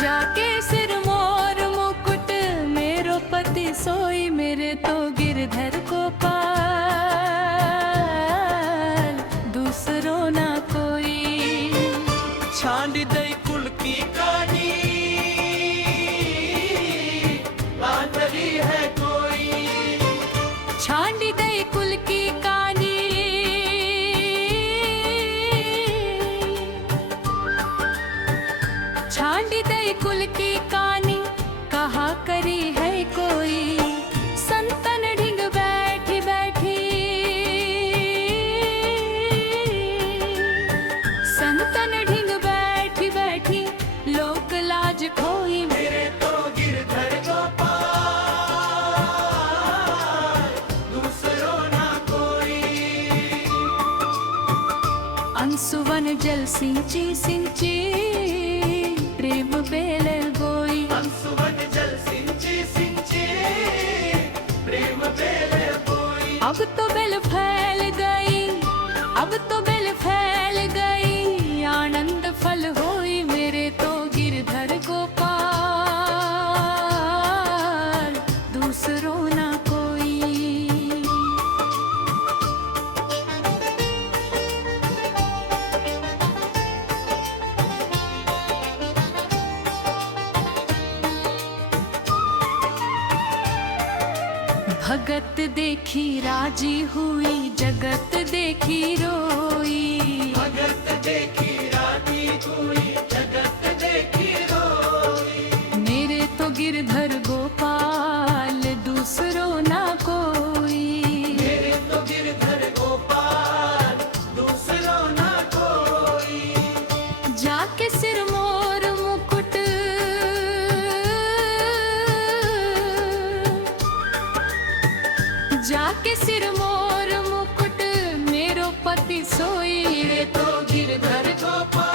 जाके सिर मोर मुकुट मेरो पति सोई, मेरे तो गिरधर गोपाल दूसरों ना कोई। छांड दई कुल की कहानी बांधरी है कोई। छांडी दई कुल की कहानी, छांडी दई कुल की कहानी कहा करी है कोई। संतन ढिंग बैठी बैठी, संतन ढिंग बैठी बैठी लोक लाज खोई। मेरे तो गिरधर गोपाल दूसरों ना कोई। अंशुवन जल सिंची सिंची प्रेम बेल बोई। अंशुवन जल सिंची सिंची प्रेम बेल बोई। अब तो बेल फैल गई, अब तो बेल फैल गई, आनंद फल होई। मेरे तो गिरधर गोपाल दूसरों ना कोई। भगत देखी राजी हुई, जगत देखी रोई। भगत देखी रानी हुई, जगत देखी रोई। मेरे तो गिरधर गोपाल दूसरों ना कोई। मेरे तो गिरधर गोपाल दूसरों ना कोई। जाके सिर मोर मुकुट, जाके सिर मोर मुकुट मेरो पति सोई। मेरे तो गिरधर गोपाल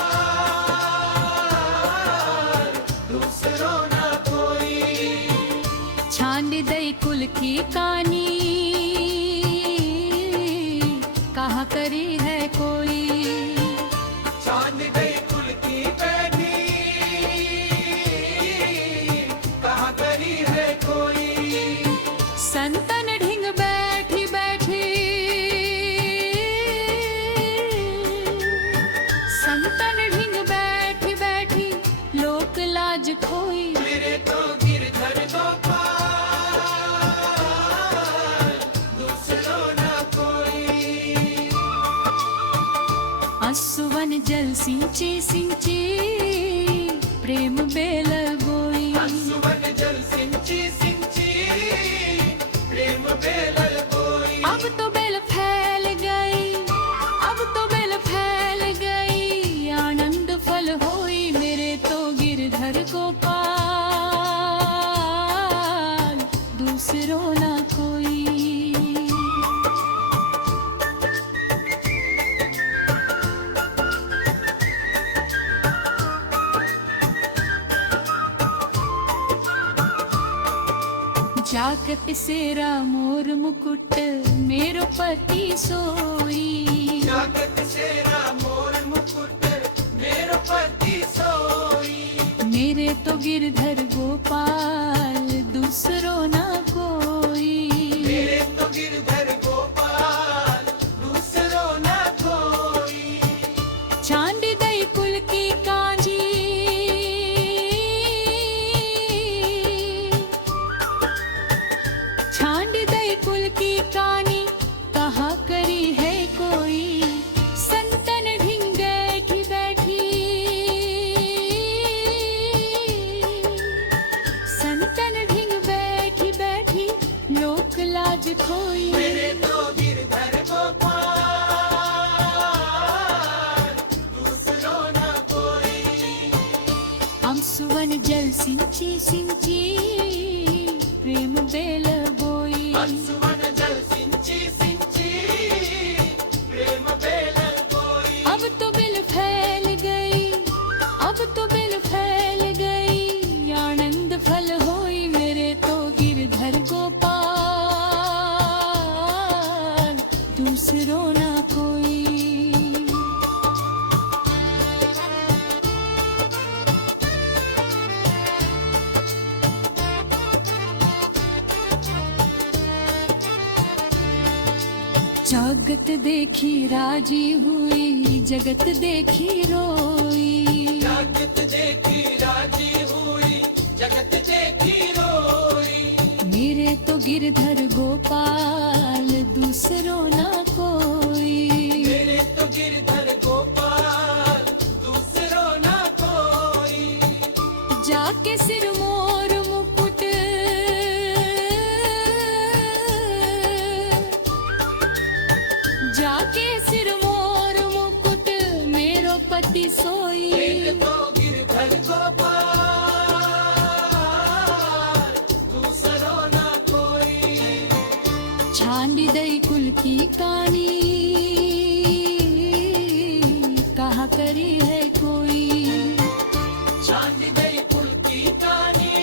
दूसरों ना कोई। छांडी दई कुल की कहानी कहा करी है कोई। चांद गई कुल की बैठी कहाँ करी है कोई। संतन ढिंग बैठी बैठी, संतन ढिंग बैठी बैठी लोक लाज खोई। मेरे तो गिरधर गोपाल दूसरों ना कोई। अंशुवन जल सिंची सिंची प्रेम बेल बोई। अंशुवन जल सिंची सिंची प्रेम बेल बोई। अब तो बेल फैल गई, अब तो बेल फैल गई, आनंद फल होई। मेरे तो गिरधर गोपाल दूसरों ना कोई। जागत सेरा मोर मुकुट मेरो पति सोई। जगत सेरा मोर मुकुट मेरो पति सोई। मेरे तो गिरधर गोपाल दूसरों ना कोई। मेरे तो गिरधर गोपाल दूसरों ना कोई। चांदी दई कुल की कांजी, चांदी दई कुल की कहानी कहा करी है कोई। संतन ढिंग बैठी बैठी, संतन ढिंग बैठी बैठी लोक लाज खोई। मेरे तो गिरधर गोपाल दूसरों ना कोई। अंशुवन जल सिंची सिंची प्रेम बेल बोई। अंशुवन जल सिंची सिंची प्रेम बेल बोई। अब तो बेल फैल गई, अब तो बेल फैल गई, आनंद फल होई। मेरे तो गिरधर गोपाल दूसरों ना कोई। जगत देखी राजी हुई, जगत देखी रोई। जगत देखी राजी हुई, जगत देखी रोई। मेरे तो गिरधर गोपाल, दूसरो ना कोई। मेरे तो गिरधर गोपाल, दूसरो ना कोई। जाके सिर मोर मुकुट, जाके सिर मोर मुकुट, मेरो पति सोई। मेरे तो गिरधर गोपाल, दूसरो ना कोई। छांडी दई कुल की कहानी, कहा करी है कोई। चांदी गई कुल की कहानी,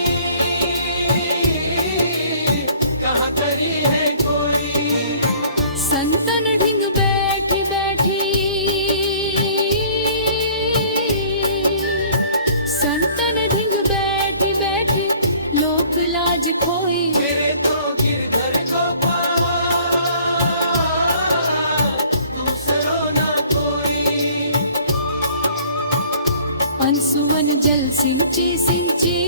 कहाँ करी है कोई। संतन ढिंग बैठी बैठी, संतन ढिंग बैठी बैठी, लोक लाज खोई। मेरे तो गिरधर गोपाल, दूसरो ना कोई। अंसुवन जल सिंची सिंची,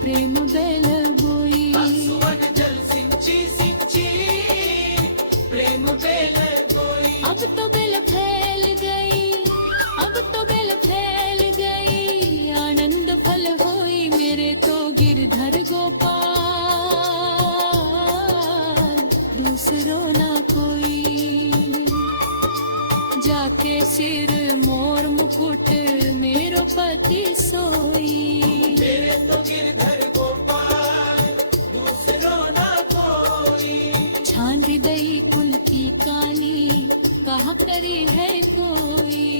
प्रेम बेल बोई। सुवन जल सिंची सिंची, प्रेम बेल गोई। अब तो बेल फैल गई, अब तो बेल फैल गई, आनंद फल होई। मेरे तो गिरधर गोपाल, दूसरो ना कोई। जाके सिर मोर मुकुट, मेरो पति सोई। मेरे तो गिरधर गोपाल, दूसरो ना कोई। छांदी दई कुल की कहानी, कहा करी है कोई।